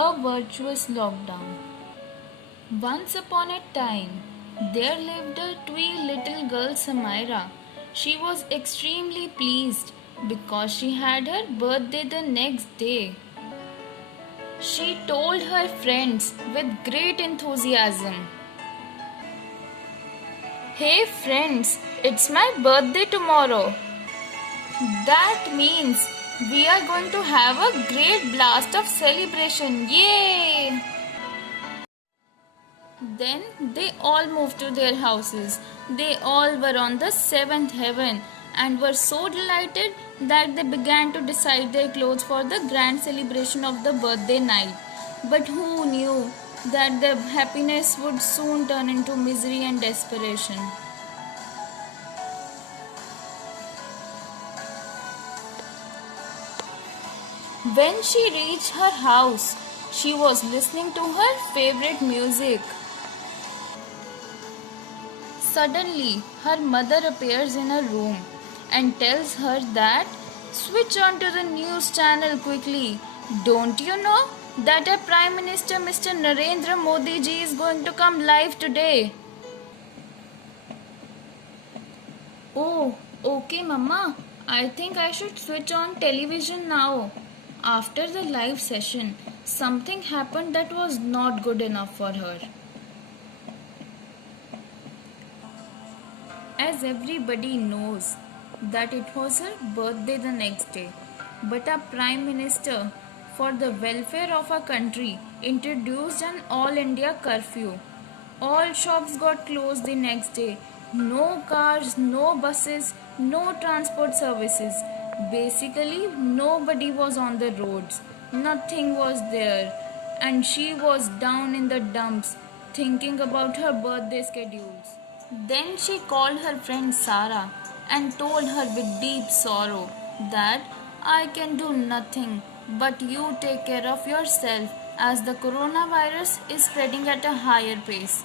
A virtuous lockdown. Once upon a time, there lived a twee little girl Samaira. She was extremely pleased because she had her birthday the next day. She told her friends with great enthusiasm, "Hey friends, it's my birthday tomorrow. That means we are going to have a great blast of celebration. Yay!" Then they all moved to their houses. They all were on the seventh heaven and were so delighted that they began to decide their clothes for the grand celebration of the birthday night. But who knew that their happiness would soon turn into misery and desperation? When she reached her house, she was listening to her favorite music. Suddenly, her mother appears in her room and tells her that switch on to the news channel quickly. Don't you know that our Prime Minister Mr. Narendra Modi ji is going to come live today? Oh, okay, Mama. I think I should switch on television now. After the live session, something happened that was not good enough for her. As everybody knows that it was her birthday the next day, but our Prime Minister, for the welfare of our country, introduced an all India curfew. All shops got closed the next day. No cars, no buses, no transport services. Basically, nobody was on the roads. Nothing was there. And she was down in the dumps thinking about her birthday schedules. Then she called her friend Sarah and told her with deep sorrow that I can do nothing but you take care of yourself as the coronavirus is spreading at a higher pace.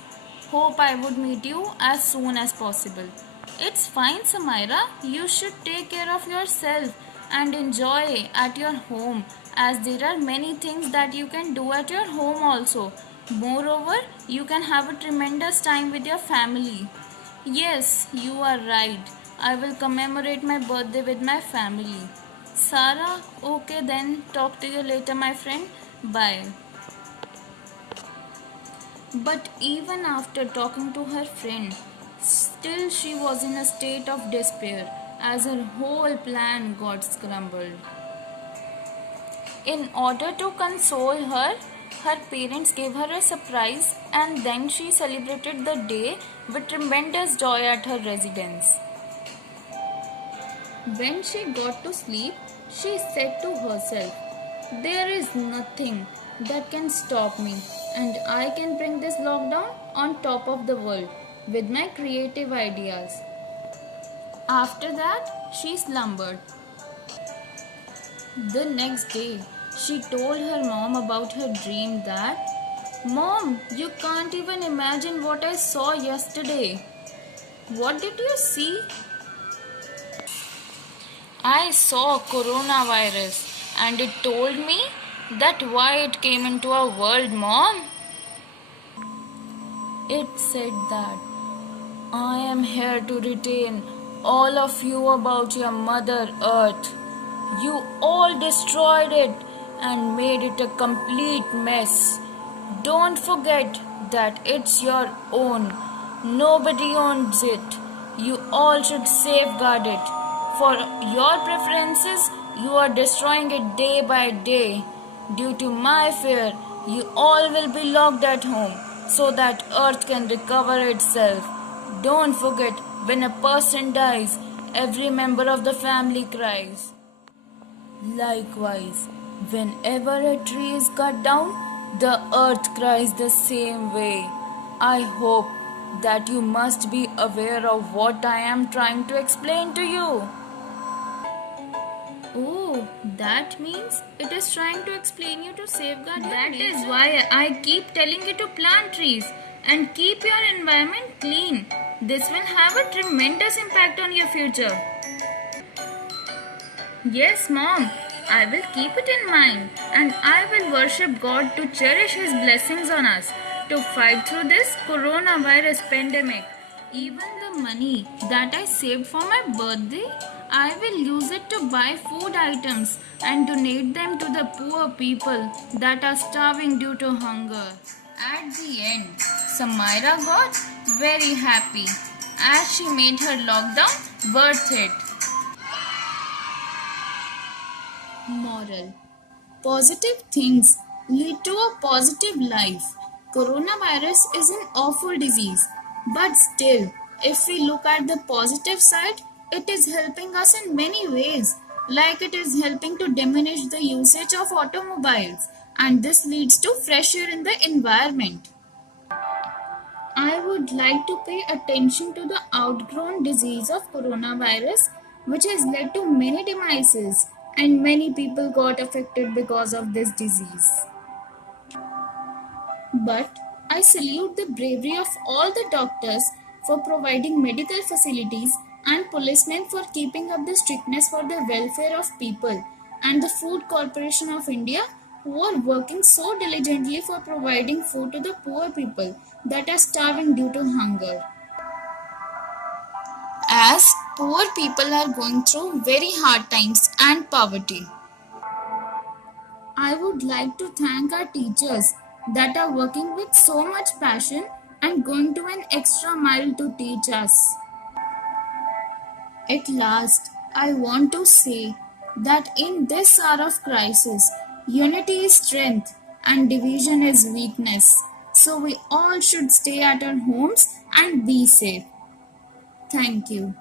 Hope I would meet you as soon as possible. It's fine, Samaira. You should take care of yourself and enjoy at your home as there are many things that you can do at your home also. Moreover, you can have a tremendous time with your family. Yes, you are right. I will commemorate my birthday with my family. Sarah, okay then. Talk to you later, my friend. Bye. But even after talking to her friend, still she was in a state of despair as her whole plan got scrambled. In order to console her, her parents gave her a surprise and then she celebrated the day with tremendous joy at her residence. When she got to sleep, she said to herself, "There is nothing that can stop me, and I can bring this lockdown on top of the world with my creative ideas." After that, she slumbered. The next day, she told her mom about her dream that, "Mom, you can't even imagine what I saw yesterday." "What did you see?" "I saw coronavirus and it told me that why it came into our world, Mom. It said that I am here to retain all of you about your Mother Earth. You all destroyed it and made it a complete mess. Don't forget that it's your own. Nobody owns it. You all should safeguard it. For your preferences, you are destroying it day by day. Due to my fear, you all will be locked at home so that Earth can recover itself. Don't forget, when a person dies, every member of the family cries. Likewise, whenever a tree is cut down, the earth cries the same way. I hope that you must be aware of what I am trying to explain to you." Oh, that means it is trying to explain you to safeguard your nature. That is why I keep telling you to plant trees and keep your environment clean. This will have a tremendous impact on your future. Yes, Mom. I will keep it in mind and I will worship God to cherish His blessings on us to fight through this coronavirus pandemic. Even the money that I saved for my birthday, I will use it to buy food items and donate them to the poor people that are starving due to hunger. At the end, Samaira got very happy as she made her lockdown worth it. Moral: positive things lead to a positive life. Coronavirus is an awful disease, but still, if we look at the positive side, it is helping us in many ways. Like it is helping to diminish the usage of automobiles, and this leads to fresh air in the environment. I would like to pay attention to the outgrown disease of coronavirus, which has led to many demises, and many people got affected because of this disease. But I salute the bravery of all the doctors for providing medical facilities and policemen for keeping up the strictness for the welfare of people, and the Food Corporation of India who are working so diligently for providing food to the poor people that are starving due to hunger. As poor people are going through very hard times and poverty. I would like to thank our teachers that are working with so much passion and going to an extra mile to teach us. At last, I want to say that in this hour of crisis, unity is strength and division is weakness. So we all should stay at our homes and be safe. Thank you.